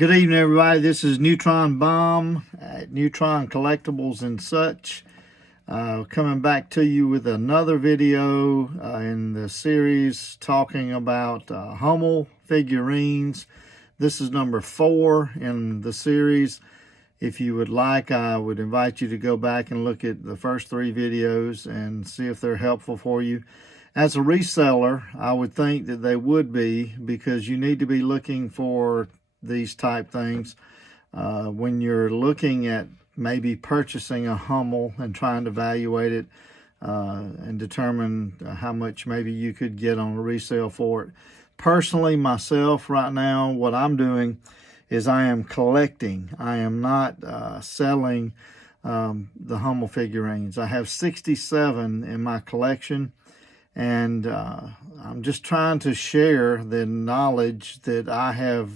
Good evening, everybody. This is Neutron Bomb at Neutron Collectibles and such. Coming back to you with another video in the series talking about Hummel figurines. This is number 4 in the series. If you would like, I would invite you to go back and look at the first 3 videos and see if they're helpful for you. As a reseller, I would think that they would be, because you need to be looking for these type things when you're looking at maybe purchasing a Hummel and trying to evaluate it and determine how much maybe you could get on a resale for it. Personally, myself, right now, what I'm doing is I am collecting. I am not selling the Hummel figurines. I have 67 in my collection, and I'm just trying to share the knowledge that I have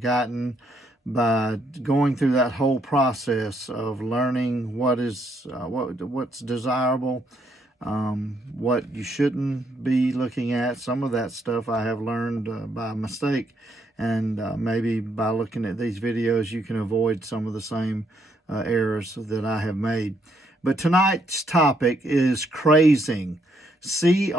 gotten by going through that whole process of learning what is what's desirable, what you shouldn't be looking at. Some of that stuff I have learned by mistake, and maybe by looking at these videos you can avoid some of the same errors that I have made. But tonight's topic is crazing. C-R-A-Z-I-N-G.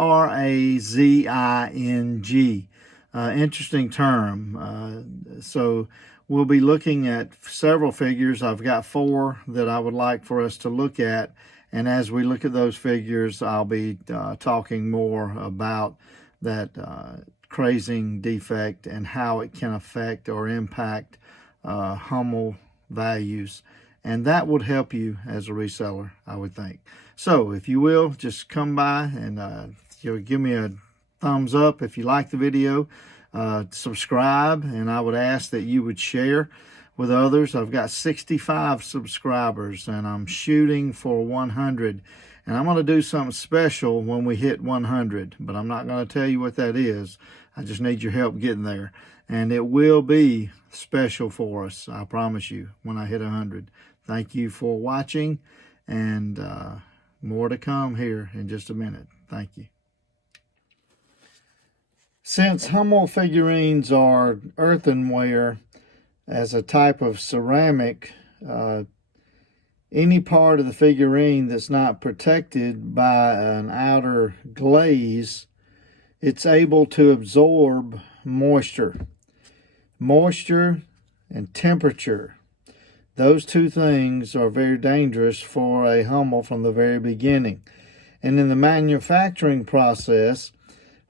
Interesting term. So we'll be looking at several figures. I've got 4 that I would like for us to look at. And as we look at those figures, I'll be talking more about that crazing defect and how it can affect or impact Hummel values. And that would help you as a reseller, I would think. So if you will, just come by and give me a thumbs up if you like the video. Subscribe, and I would ask that you would share with others. I've got 65 subscribers, and I'm shooting for 100. And I'm going to do something special when we hit 100, but I'm not going to tell you what that is. I just need your help getting there. And it will be special for us, I promise you, when I hit 100. Thank you for watching, and more to come here in just a minute. Thank you. Since Hummel figurines are earthenware as a type of ceramic, any part of the figurine that's not protected by an outer glaze, it's able to absorb moisture. Moisture and temperature. Those 2 things are very dangerous for a Hummel from the very beginning. And in the manufacturing process,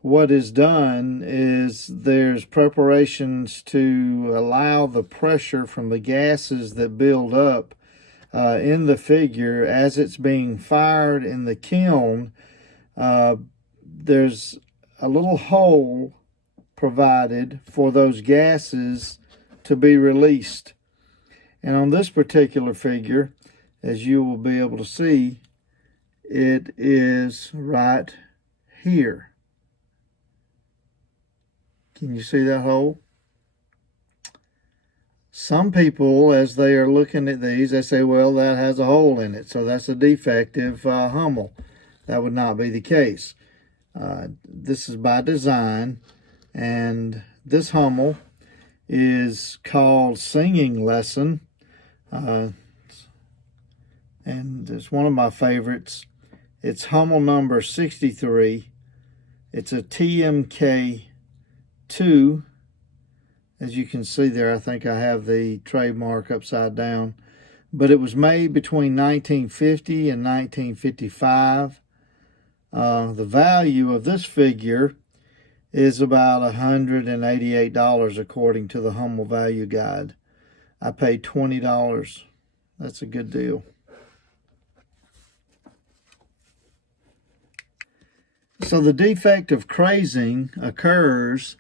what is done is there's preparations to allow the pressure from the gases that build up in the figure as it's being fired in the kiln. There's a little hole provided for those gases to be released. And on this particular figure, as you will be able to see, it is right here. Can you see that hole? Some people, as they are looking at these, they say, well, that has a hole in it, so that's a defective Hummel. That would not be the case. This is by design, and this Hummel is called Singing Lesson. And it's one of my favorites. It's Hummel number 63. It's a TMK2. As you can see there, I think I have the trademark upside down. But it was made between 1950 and 1955. The value of this figure is about $188 according to the Hummel Value Guide. I paid $20. That's a good deal. So the defect of crazing occurs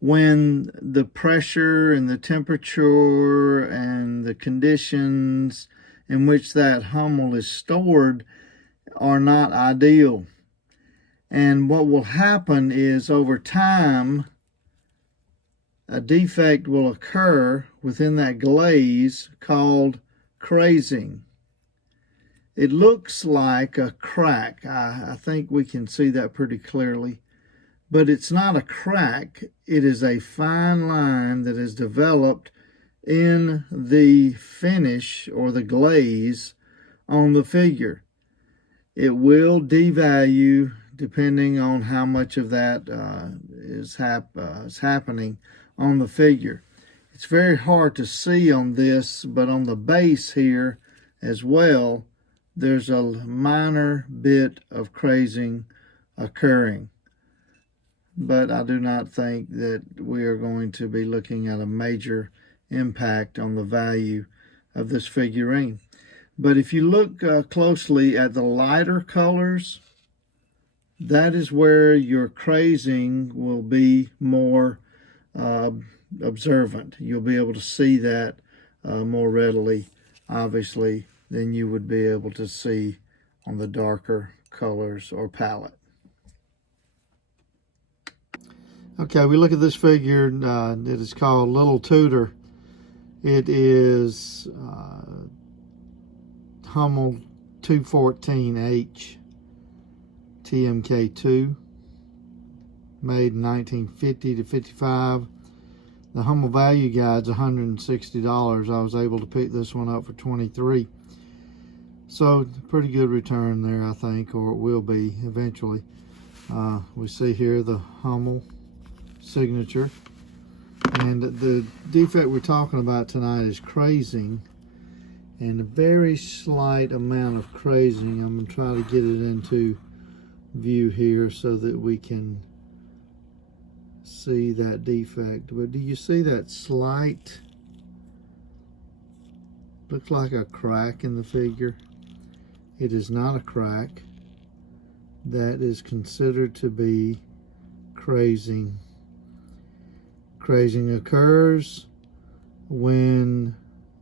when the pressure and the temperature and the conditions in which that Hummel is stored are not ideal. And what will happen is, over time, a defect will occur within that glaze called crazing. It looks like a crack. I think we can see that pretty clearly. But it's not a crack. It is a fine line that is developed in the finish or the glaze on the figure. It will devalue depending on how much of that is happening on the figure. It's very hard to see on this, but on the base here as well, there's a minor bit of crazing occurring. But I do not think that we are going to be looking at a major impact on the value of this figurine. But if you look closely at the lighter colors, that is where your crazing will be more observant. You'll be able to see that more readily, obviously, than you would be able to see on the darker colors or palette. Okay, we look at this figure that is called Little Tutor. It is Hummel 214H TMK2, made in 1950 to 55. The Hummel value guide's $160. I was able to pick this one up for $23. So pretty good return there, I think, or it will be eventually. We see here the Hummel signature. And the defect we're talking about tonight is crazing, and a very slight amount of crazing. I'm going to try to get it into view here so that we can see that defect. But do you see that slight, looks like a crack in the figure? It is not a crack. That is considered to be crazing. Crazing occurs when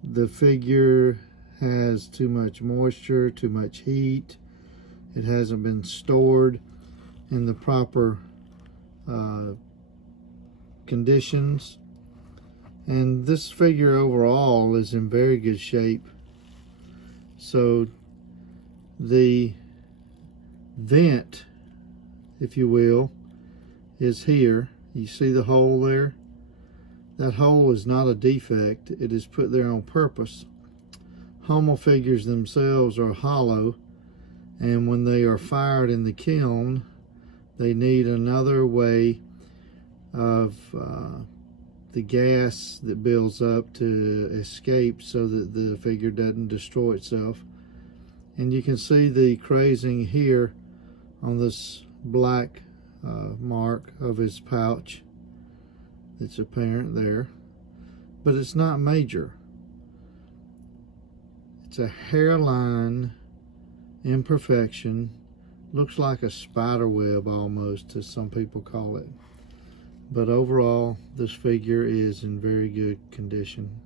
the figure has too much moisture, too much heat. It hasn't been stored in the proper conditions. And this figure overall is in very good shape. So the vent, if you will, is here. You see the hole there? That hole is not a defect. It is put there on purpose. Hummel figures themselves are hollow, and when they are fired in the kiln, they need another way of the gas that builds up to escape so that the figure doesn't destroy itself. And you can see the crazing here on this black mark of his pouch. It's apparent there, but it's not major. It's a hairline imperfection. Looks like a spider web almost, as some people call it. But overall, this figure is in very good condition.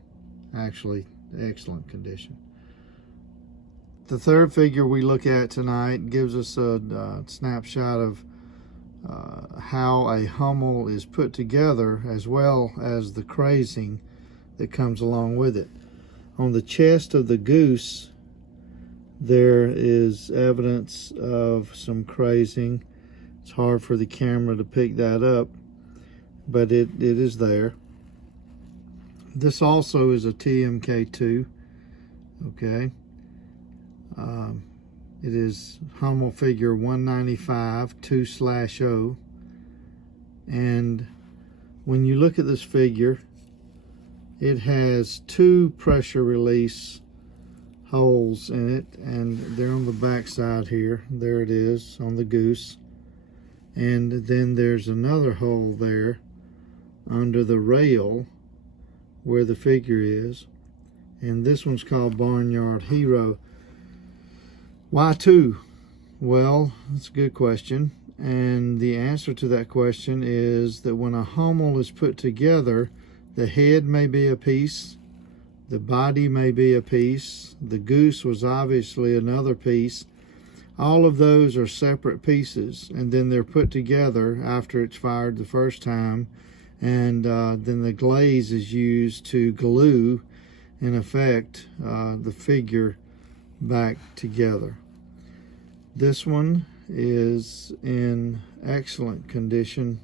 Actually, excellent condition. The third figure we look at tonight gives us a snapshot of how a Hummel is put together, as well as the crazing that comes along with it. On the chest of the goose, there is evidence of some crazing. It's hard for the camera to pick that up, but it is there. This also is a TMK2, okay? It is Hummel figure 195 2/0, and when you look at this figure, it has two pressure release holes in it, and they're on the back side here. There it is on the goose, and then there's another hole there under the rail where the figure is, and this one's called Barnyard Hero. Why two? Well, that's a good question, and the answer to that question is that when a Hummel is put together, the head may be a piece, the body may be a piece, the goose was obviously another piece. All of those are separate pieces, and then they're put together after it's fired the first time, and then the glaze is used to glue, in effect, the figure back together. This one is in excellent condition.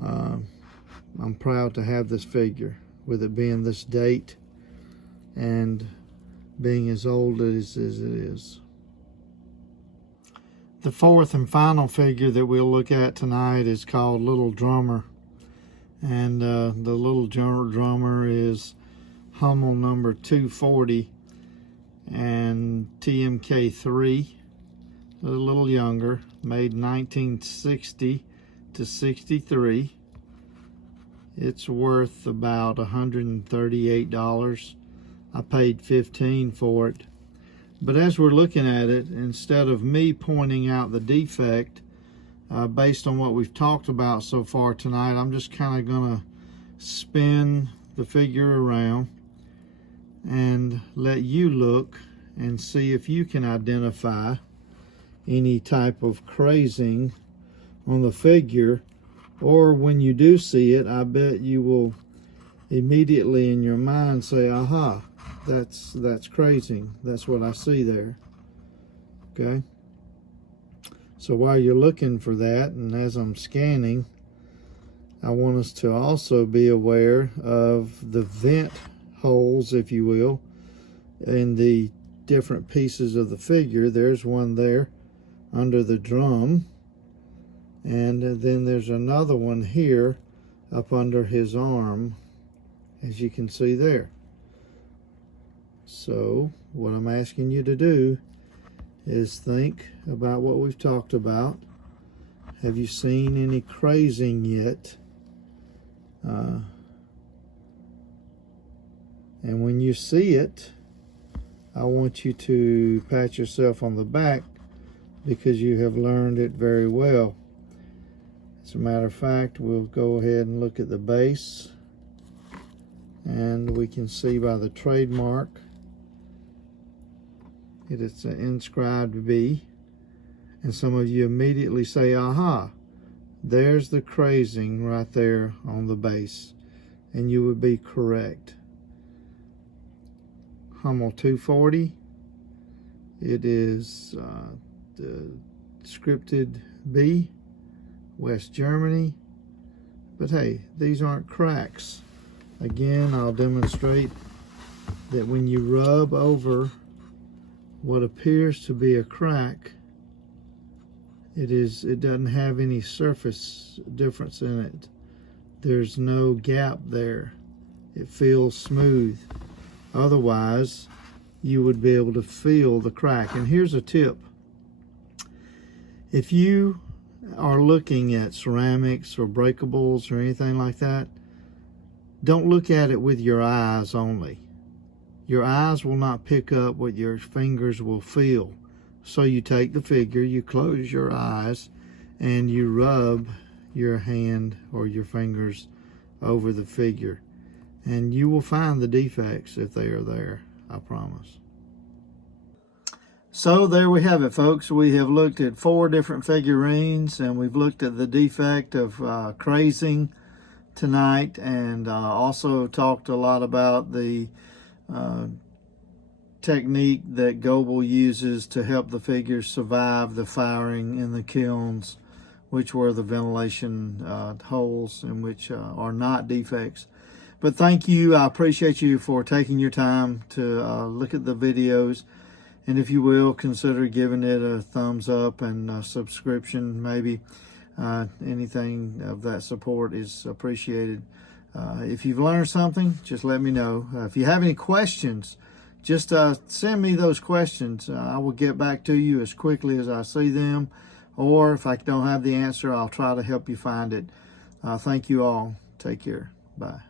I'm proud to have this figure. with it being this date and being as old as it is. The fourth and final figure that we'll look at tonight is called Little Drummer. And the Little Drummer is Hummel number 240 and TMK3, a little younger, made 1960 to 63. It's worth about $138. I paid $15 for it. But as we're looking at it, instead of me pointing out the defect, based on what we've talked about so far tonight, I'm just kind of going to spin the figure around and let you look and see if you can identify any type of crazing on the figure, or when you do see it, I bet you will immediately in your mind say, aha, that's crazing. That's what I see there. Okay? So while you're looking for that, and as I'm scanning, I want us to also be aware of the vent holes, if you will, in the different pieces of the figure. There's one there under the drum, and then there's another one here up under his arm, as you can see there. So what I'm asking you to do is think about what we've talked about. Have you seen any crazing yet? And when you see it, I want you to pat yourself on the back because you have learned it very well. As a matter of fact, we'll go ahead and look at the base, and we can see by the trademark that it's an inscribed B. And some of you immediately say, aha, there's the crazing right there on the base. And you would be correct. Hummel 240. It is the scripted B, West Germany. But hey, these aren't cracks. Again, I'll demonstrate that when you rub over what appears to be a crack, it doesn't have any surface difference in it. There's no gap there. It feels smooth. Otherwise, you would be able to feel the crack. And here's a tip. If you are looking at ceramics or breakables or anything like that, don't look at it with your eyes only. Your eyes will not pick up what your fingers will feel. So you take the figure, you close your eyes, and you rub your hand or your fingers over the figure. And you will find the defects if they are there, I promise. So there we have it, folks. We have looked at 4 different figurines, and we've looked at the defect of crazing tonight, and also talked a lot about the technique that Goebel uses to help the figures survive the firing in the kilns, which were the ventilation holes, and which are not defects. But thank you. I appreciate you for taking your time to look at the videos. And if you will, consider giving it a thumbs up and a subscription, maybe. Anything of that support is appreciated. If you've learned something, just let me know. If you have any questions, just send me those questions. I will get back to you as quickly as I see them. Or if I don't have the answer, I'll try to help you find it. Thank you all. Take care. Bye.